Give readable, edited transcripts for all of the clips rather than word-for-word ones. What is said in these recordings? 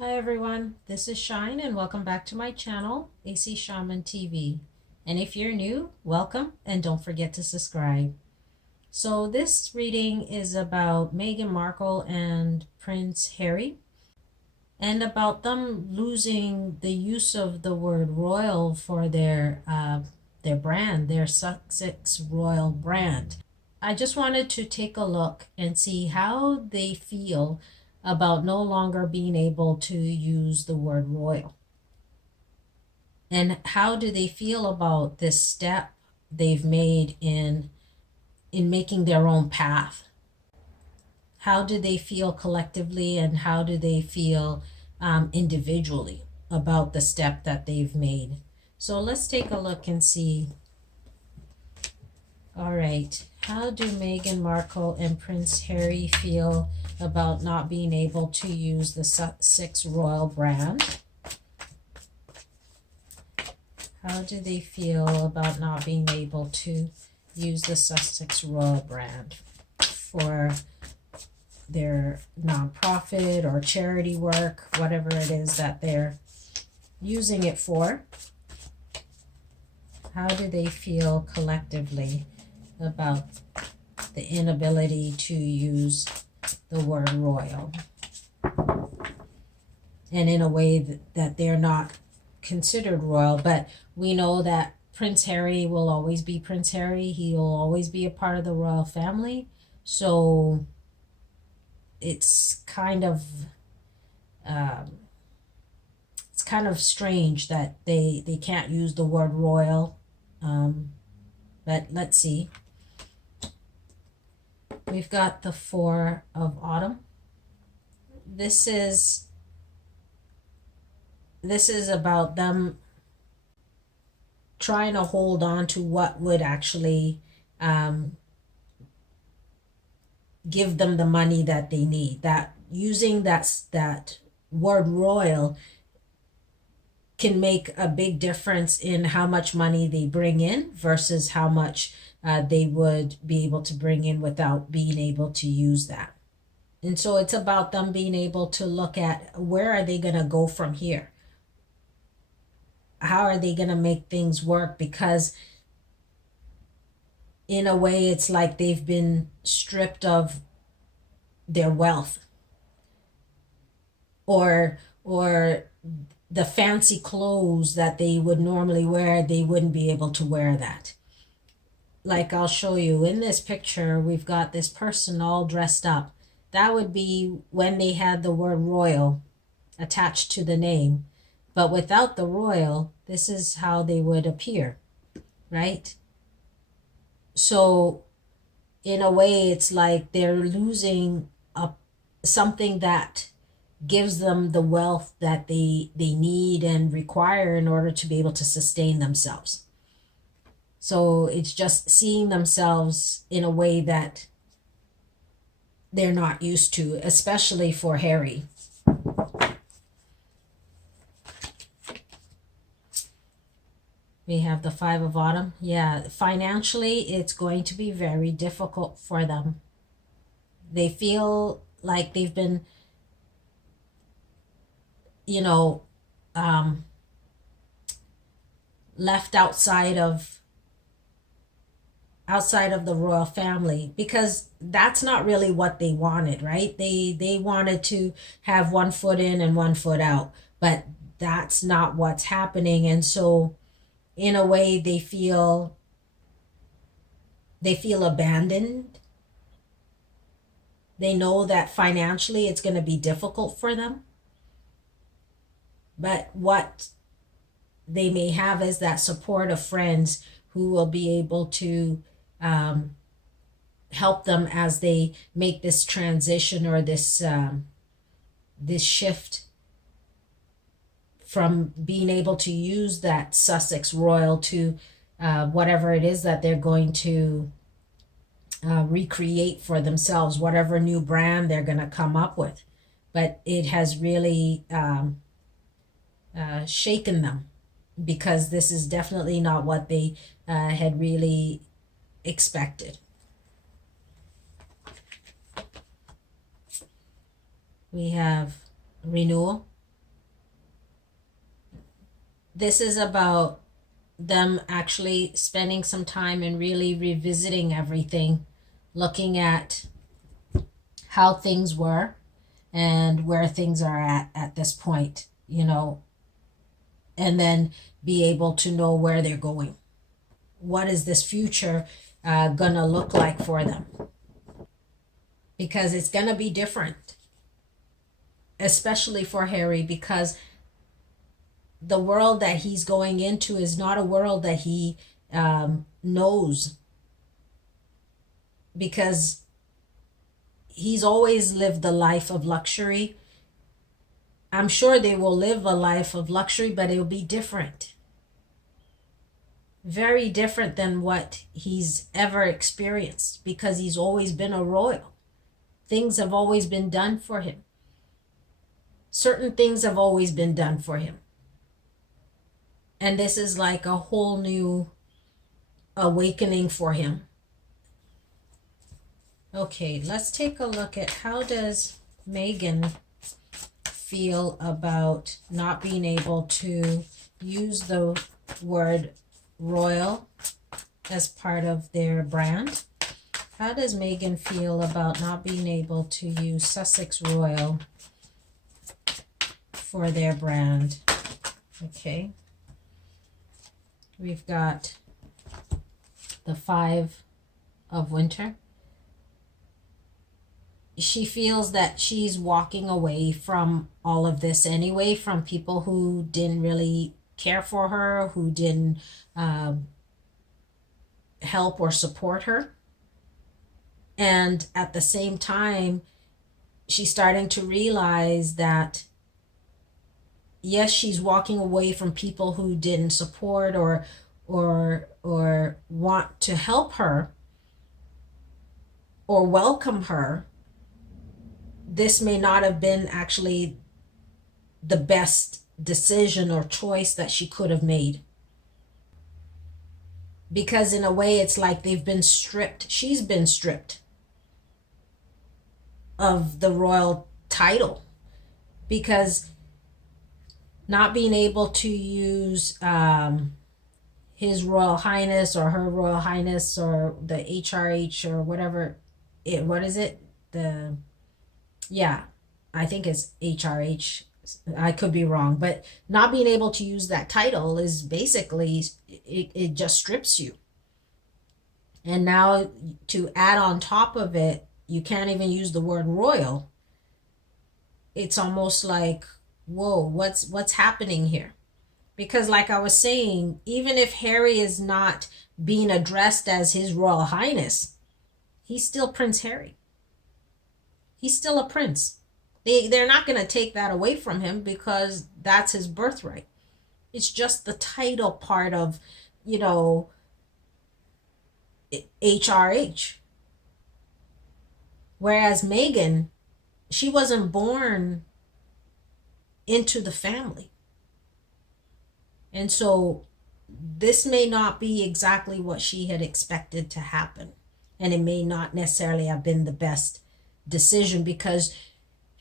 Hi everyone, this is Shine and welcome back to my channel, AC Shaman TV. And if you're new, welcome and don't forget to subscribe. So this reading is about Meghan Markle and Prince Harry and about them losing the use of the word royal for their brand, their Sussex Royal brand. I just wanted to take a look and see how they feel about no longer being able to use the word royal. And how do they feel about this step they've made in making their own path? How do they feel collectively and how do they feel individually about the step that they've made? So let's take a look and see. All right. How do Meghan Markle and Prince Harry feel about not being able to use the Sussex Royal brand? How do they feel about not being able to use the Sussex Royal brand for their nonprofit or charity work, whatever it is that they're using it for? How do they feel collectively about the inability to use the word royal, and in a way that they're not considered royal? But we know that Prince Harry will always be Prince Harry. He will always be a part of the royal family. So it's kind of strange that they can't use the word royal. But let's see. We've got the Four of Autumn. This is about them trying to hold on to what would actually give them the money that they need. That using that word royal can make a big difference in how much money they bring in versus how much they would be able to bring in without being able to use that. And so it's about them being able to look at where are they going to go from here? How are they going to make things work? Because in a way, it's like they've been stripped of their wealth, or the fancy clothes that they would normally wear, they wouldn't be able to wear that. Like I'll show you in this picture, we've got this person all dressed up. That would be when they had the word royal attached to the name. But without the royal, this is how they would appear, right? So in a way, it's like they're losing something that gives them the wealth that they need and require in order to be able to sustain themselves. So it's just seeing themselves in a way that they're not used to, especially for Harry. We have the Five of Autumn. Yeah, financially, it's going to be very difficult for them. They feel like they've been, left outside of the royal family, because that's not really what they wanted, right? They wanted to have one foot in and one foot out, but that's not what's happening. And so in a way, they feel abandoned. They know that financially it's going to be difficult for them, but what they may have is that support of friends who will be able to help them as they make this transition, or this shift from being able to use that Sussex Royal to whatever it is that they're going to recreate for themselves, whatever new brand they're going to come up with. But it has really shaken them, because this is definitely not what they had really expected. We have renewal. this is about them actually spending some time and really revisiting everything, looking at how things were and where things are at this point, and then be able to know where they're going. What is this future gonna look like for them? Because it's gonna be different, especially for Harry, because the world that he's going into is not a world that he knows, because he's always lived the life of luxury. I'm sure they will live a life of luxury, but it'll be different. Very different than what he's ever experienced, because he's always been a royal. Things have always been done for him. Certain things have always been done for him. And this is like a whole new awakening for him. Okay, let's take a look at how does Meghan feel about not being able to use the word royal as part of their brand. How does Meghan feel about not being able to use Sussex Royal for their brand? Okay. We've got the 5 of Winter. She feels that she's walking away from all of this anyway, from people who didn't really care for her, who didn't help or support her. And at the same time, she's starting to realize that, yes, she's walking away from people who didn't support or want to help her or welcome her. This may not have been actually the best decision or choice that she could have made. Because in a way, it's like they've been stripped. She's been stripped of the royal title, because not being able to use His Royal Highness or Her Royal Highness or the HRH or whatever what is it? I think it's HRH. I could be wrong, but not being able to use that title is basically, it just strips you. And now to add on top of it, you can't even use the word royal. It's almost like, whoa, what's happening here? Because like I was saying, even if Harry is not being addressed as His Royal Highness, he's still Prince Harry. He's still a prince. They're not going to take that away from him, because that's his birthright. It's just the title part of, HRH. Whereas Meghan, she wasn't born into the family. And so this may not be exactly what she had expected to happen. And it may not necessarily have been the best decision, because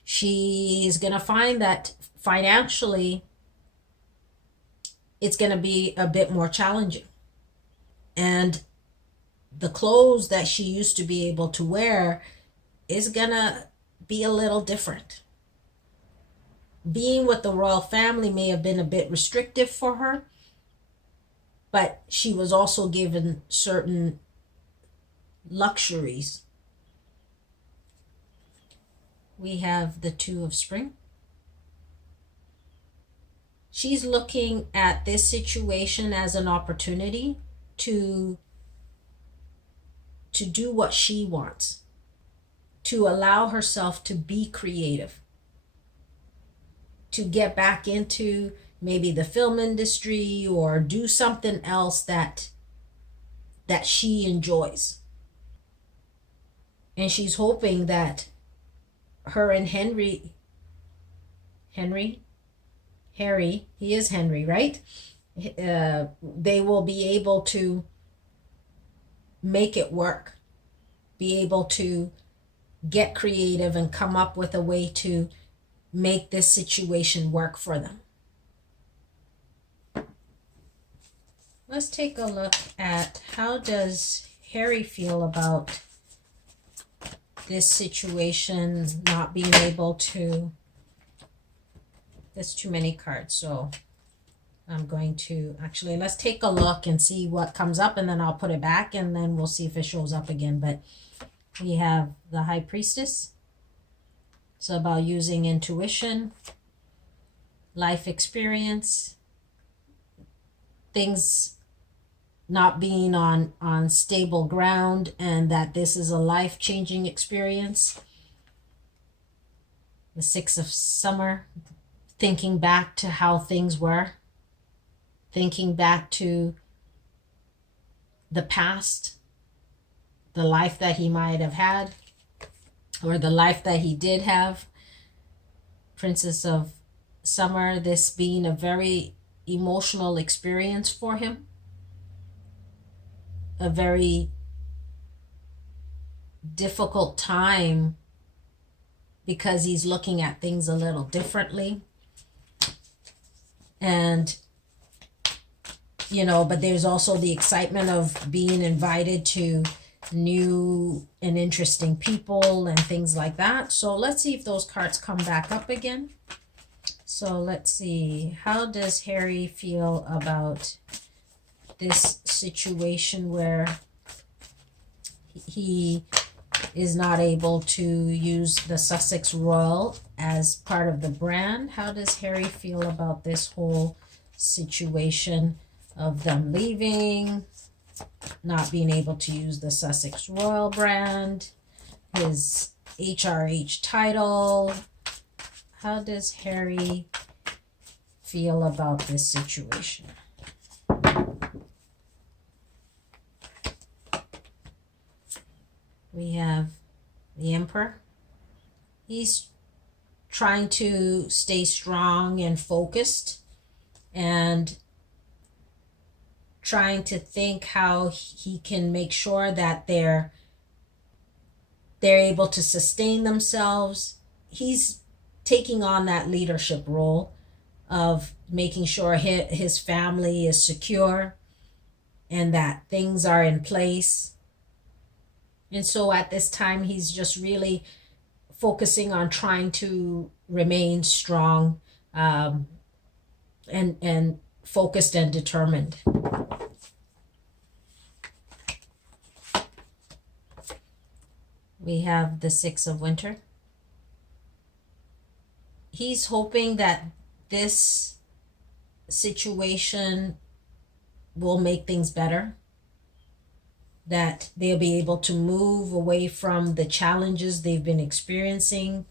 she's going to find that financially it's going to be a bit more challenging. And the clothes that she used to be able to wear is going to be a little different. Being with the royal family may have been a bit restrictive for her, but she was also given certain luxuries. We have the 2 of Spring. She's looking at this situation as an opportunity to do what she wants, to allow herself to be creative, to get back into maybe the film industry or do something else that she enjoys. And she's hoping that her and Harry, he is Henry, right? They will be able to make it work, be able to get creative and come up with a way to make this situation work for them. let's take a look at how does Harry feel about this situation, not being able to, there's too many cards, so I'm going to actually, let's take a look and see what comes up, and then I'll put it back and then we'll see if it shows up again. But we have the High Priestess. It's about using intuition, life experience, things not being on stable ground, and that this is a life-changing experience. The Six of Summer, thinking back to how things were, thinking back to the past, the life that he might have had, or the life that he did have. Princess of Summer, this being a very emotional experience for him, a very difficult time because he's looking at things a little differently. And you know, but there's also the excitement of being invited to new and interesting people and things like that. So let's see if those cards come back up again. So let's see, how does Harry feel about this situation where he is not able to use the Sussex Royal as part of the brand? How does Harry feel about this whole situation of them leaving, not being able to use the Sussex Royal brand, his HRH title? How does Harry feel about this situation? We have the Emperor. He's trying to stay strong and focused and trying to think how he can make sure that they're able to sustain themselves. He's taking on that leadership role of making sure his family is secure and that things are in place. And so at this time, he's just really focusing on trying to remain strong and focused and determined. We have the Six of Winter. He's hoping that this situation will make things better, that they'll be able to move away from the challenges they've been experiencing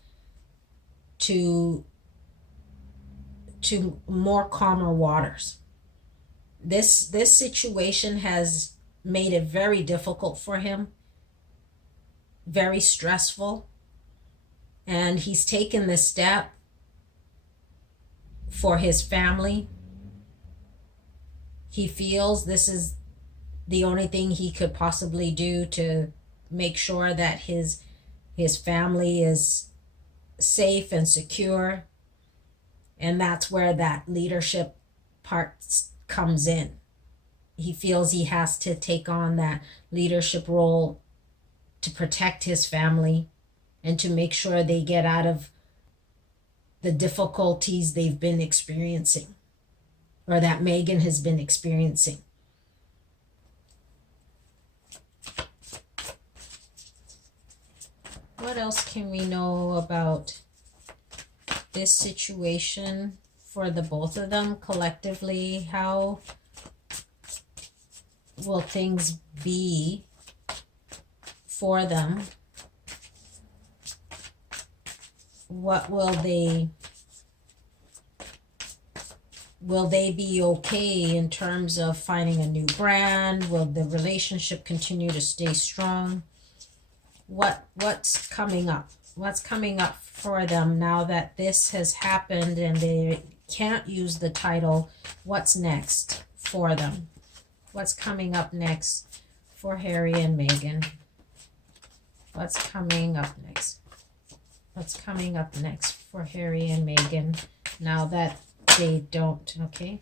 to more calmer waters. This situation has made it very difficult for him, very stressful, and he's taken this step for his family. He feels this is the only thing he could possibly do to make sure that his family is safe and secure. And that's where that leadership part comes in. He feels he has to take on that leadership role to protect his family and to make sure they get out of the difficulties they've been experiencing, or that Meghan has been experiencing. What else can we know about this situation for the both of them collectively? How will things be for them? What will they be okay in terms of finding a new brand? Will the relationship continue to stay strong? What's coming up? What's coming up for them now that this has happened and they can't use the title? What's next for them? What's coming up next for Harry and Meghan? What's coming up next? What's coming up next for Harry and Meghan now that they don't? Okay.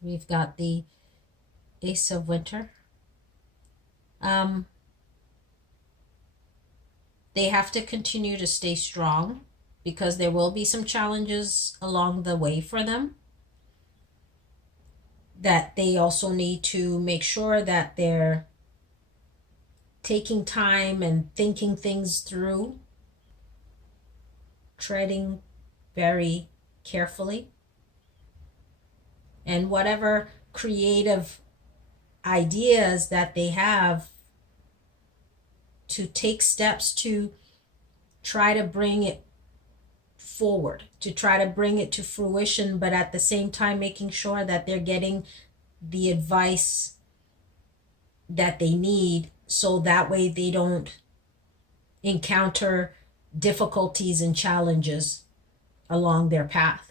We've got the Ace of Winter. They have to continue to stay strong because there will be some challenges along the way for them, that they also need to make sure that they're taking time and thinking things through, treading very carefully, and whatever creative ideas that they have, to take steps to try to bring it forward, to try to bring it to fruition, but at the same time making sure that they're getting the advice that they need, so that way they don't encounter difficulties and challenges along their path.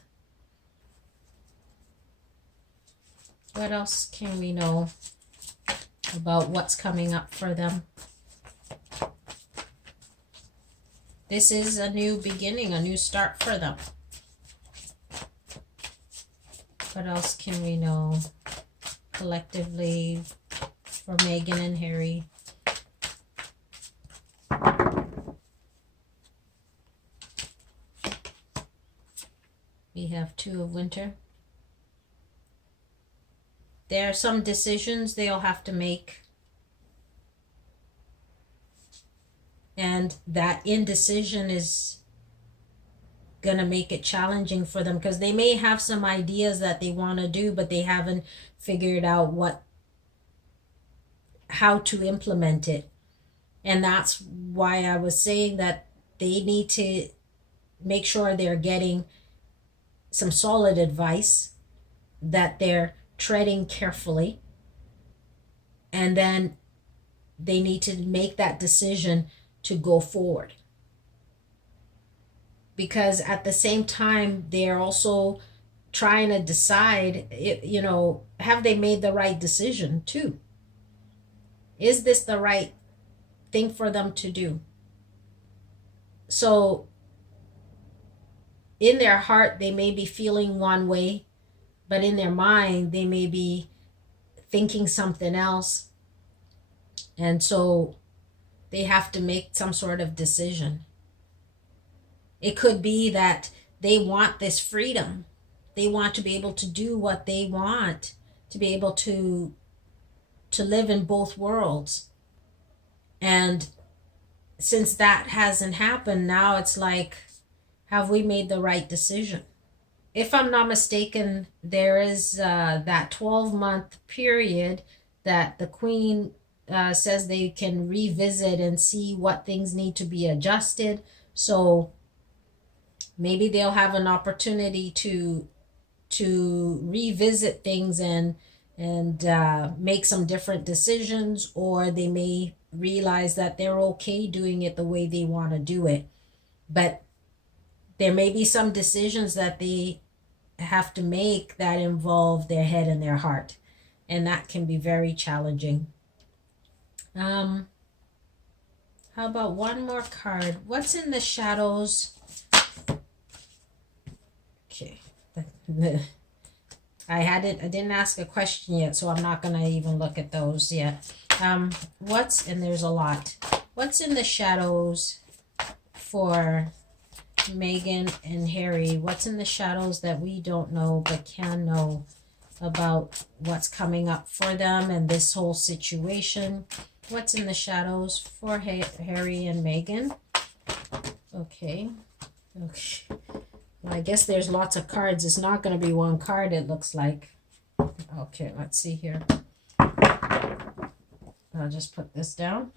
What else can we know about what's coming up for them? This is a new beginning, a new start for them. What else can we know collectively for Meghan and Harry? We have Two of Winter. There are some decisions they'll have to make, and that indecision is gonna make it challenging for them, because they may have some ideas that they want to do, but they haven't figured out how to implement it. And that's why I was saying that they need to make sure they're getting some solid advice, that they're treading carefully, and then they need to make that decision to go forward. Because at the same time, they're also trying to decide, have they made the right decision too? Is this the right thing for them to do? So in their heart, they may be feeling one way, but in their mind, they may be thinking something else. And so they have to make some sort of decision. It could be that they want this freedom. They want to be able to do what they want, to be able to live in both worlds. And since that hasn't happened, now it's like, have we made the right decision? If I'm not mistaken, there is that 12-month period that the Queen says they can revisit and see what things need to be adjusted. So maybe they'll have an opportunity to revisit things and make some different decisions, or they may realize that they're okay doing it the way they want to do it. But there may be some decisions that they have to make that involve their head and their heart, and that can be very challenging. How about one more card? What's in the shadows? Okay. I didn't ask a question yet, so I'm not gonna even look at those yet. And there's a lot. What's in the shadows for Meghan and Harry? What's in the shadows that we don't know but can know about what's coming up for them and this whole situation? What's in the shadows for Harry and Meghan? Okay. Well, I guess there's lots of cards. It's not going to be one card, it looks like. Okay, let's see here. I'll just put this down.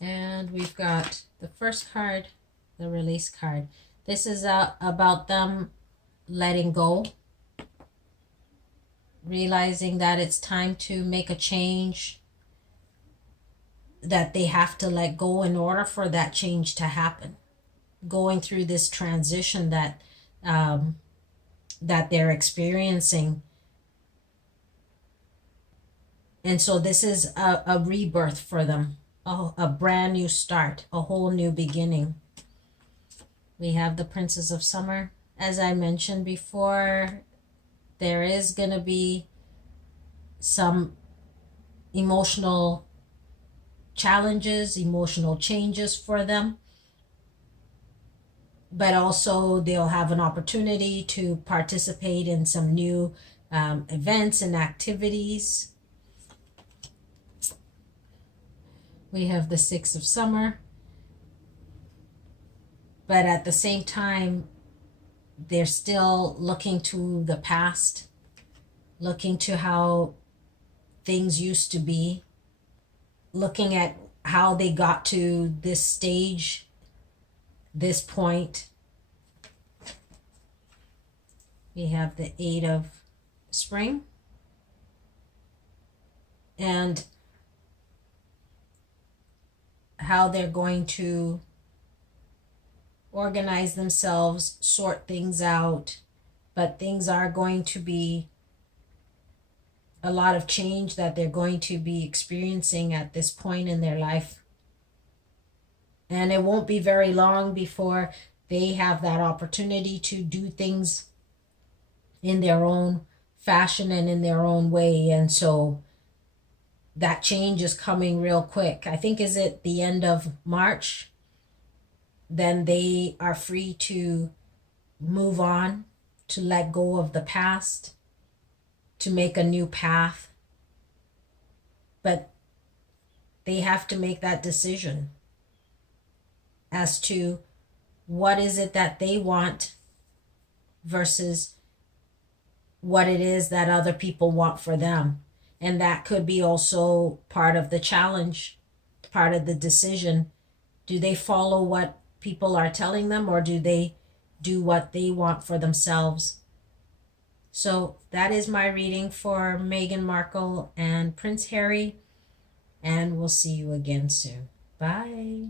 And we've got the first card, the release card. This is about them letting go, realizing that it's time to make a change, that they have to let go in order for that change to happen. Going through this transition that they're experiencing. And so this is a rebirth for them, a brand new start, a whole new beginning. We have the Princess of Summer. As I mentioned before, there is going to be some emotional challenges, emotional changes for them, but also they'll have an opportunity to participate in some new events and activities. We have the Six of Summer, but at the same time, they're still looking to the past, looking to how things used to be, looking at how they got to this stage, this point. We have the Eight of Spring, and how they're going to organize themselves, sort things out, but things are going to be a lot of change that they're going to be experiencing at this point in their life. And it won't be very long before they have that opportunity to do things in their own fashion and in their own way. And so that change is coming real quick. I think is it the end of March, then they are free to move on, to let go of the past, to make a new path. But they have to make that decision as to what is it that they want versus what it is that other people want for them. And that could be also part of the challenge, part of the decision. Do they follow what people are telling them, or do they do what they want for themselves? So that is my reading for Meghan Markle and Prince Harry, and we'll see you again soon. Bye.